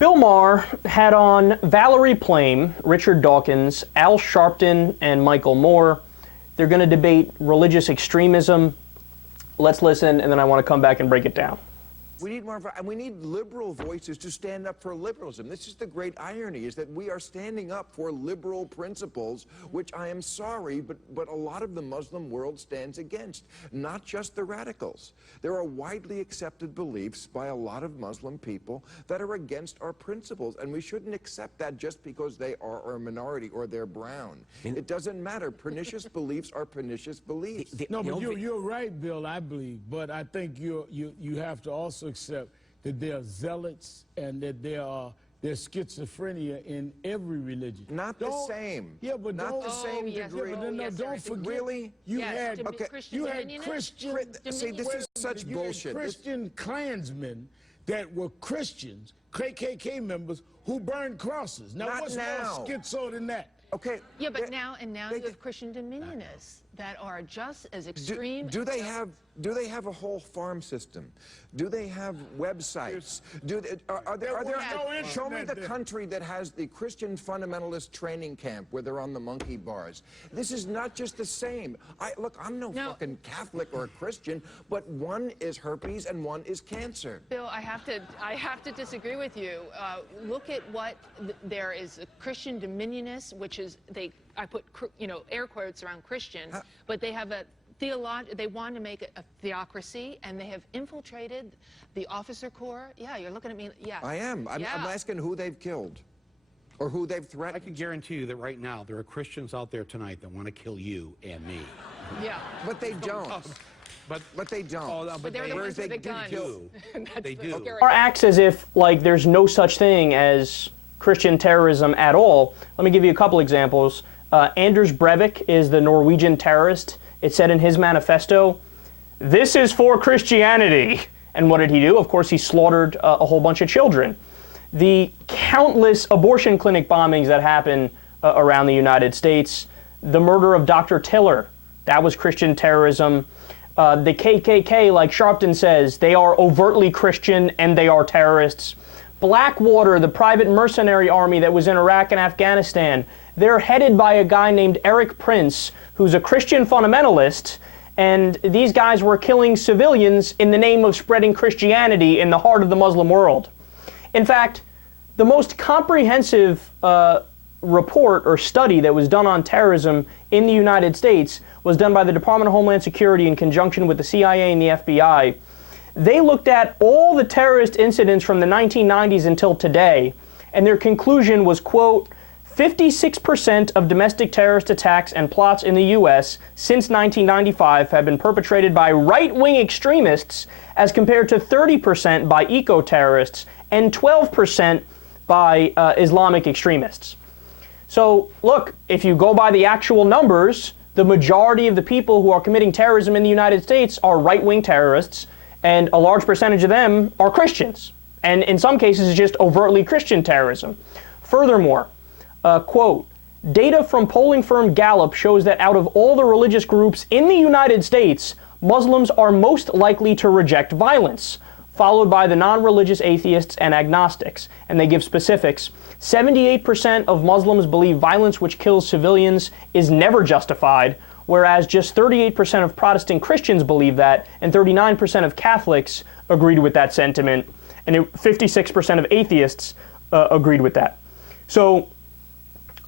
Bill Maher had on Valerie Plame, Richard Dawkins, Al Sharpton, and Michael Moore. They're going to debate religious extremism. Let's listen, and then I want to come back and break it down. We need more, and we need liberal voices to stand up for liberalism. This is the great irony, is that we are standing up for liberal principles, which I am sorry, but a lot of the Muslim world stands against, not just the radicals. There are widely accepted beliefs by a lot of Muslim people that are against our principles, and we shouldn't accept that just because they are a minority or they're brown. It doesn't matter. Pernicious beliefs are pernicious beliefs. No, but you're right, Bill, I believe, but I think you have to also accept that there are zealots and that there's schizophrenia in every religion. Not the same. Yeah, but not the same degree. Yeah, but don't forget. Really? You had Christian. See, this is such bullshit. Christian Klansmen that were Christians, KKK members, who burned crosses. Now, what's more schizo than that? Okay. Yeah, but now you have Christian dominionists that are just as extreme. Do they have a whole farm system? Do they have websites? Show me the country that has the Christian fundamentalist training camp where they're on the monkey bars. This is not just the same. Look, I'm no fucking Catholic or a Christian, but one is herpes and one is cancer. Bill, I have to disagree with you. Look at what there is a Christian dominionist, which is I put air quotes around Christian, but they have they want to make a theocracy, and they have infiltrated the officer corps. Yeah, you're looking at me. Yeah, I am. I'm asking who they've killed or who they've threatened. I can guarantee you that right now there are Christians out there tonight that want to kill you and me. Yeah, but they don't. But they don't. Oh, no, but they're the ones with the guns. They do. Or acts as if like there's no such thing as Christian terrorism at all. Let me give you a couple examples. Anders Breivik is the Norwegian terrorist. It said in his manifesto, "This is for Christianity." And what did he do? Of course, he slaughtered a whole bunch of children. The countless abortion clinic bombings that happen around the United States, the murder of Dr. Tiller, that was Christian terrorism. The KKK, like Sharpton says, they are overtly Christian and they are terrorists. Blackwater, the private mercenary army that was in Iraq and Afghanistan, they're headed by a guy named Eric Prince, who's a Christian fundamentalist, and these guys were killing civilians in the name of spreading Christianity in the heart of the Muslim world. In fact, the most comprehensive report or study that was done on terrorism in the United States was done by the Department of Homeland Security in conjunction with the CIA and the FBI. They looked at all the terrorist incidents from the 1990s until today, and their conclusion was, quote, 56% of domestic terrorist attacks and plots in the U.S. since 1995 have been perpetrated by right-wing extremists as compared to 30% by eco-terrorists and 12% by Islamic extremists. So, look, if you go by the actual numbers, the majority of the people who are committing terrorism in the United States are right-wing terrorists, and a large percentage of them are Christians. And in some cases, it's just overtly Christian terrorism. Furthermore, quote, data from polling firm Gallup shows that out of all the religious groups in the United States, Muslims are most likely to reject violence, followed by the non-religious atheists and agnostics. And they give specifics. 78% of Muslims believe violence which kills civilians is never justified, whereas just 38% of Protestant Christians believe that, and 39% of Catholics agreed with that sentiment, and 56% of atheists agreed with that. So,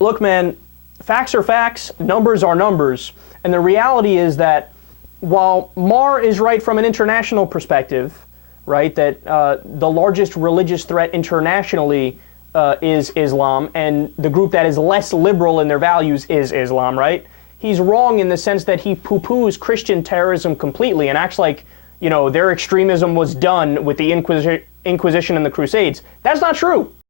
look, man, facts are facts, numbers are numbers, and the reality is that while Maher is right from an international perspective, right, that the largest religious threat internationally is Islam, and the group that is less liberal in their values is Islam, right? He's wrong in the sense that he poo-poos Christian terrorism completely and acts like, their extremism was done with the Inquisition and the Crusades. That's not true.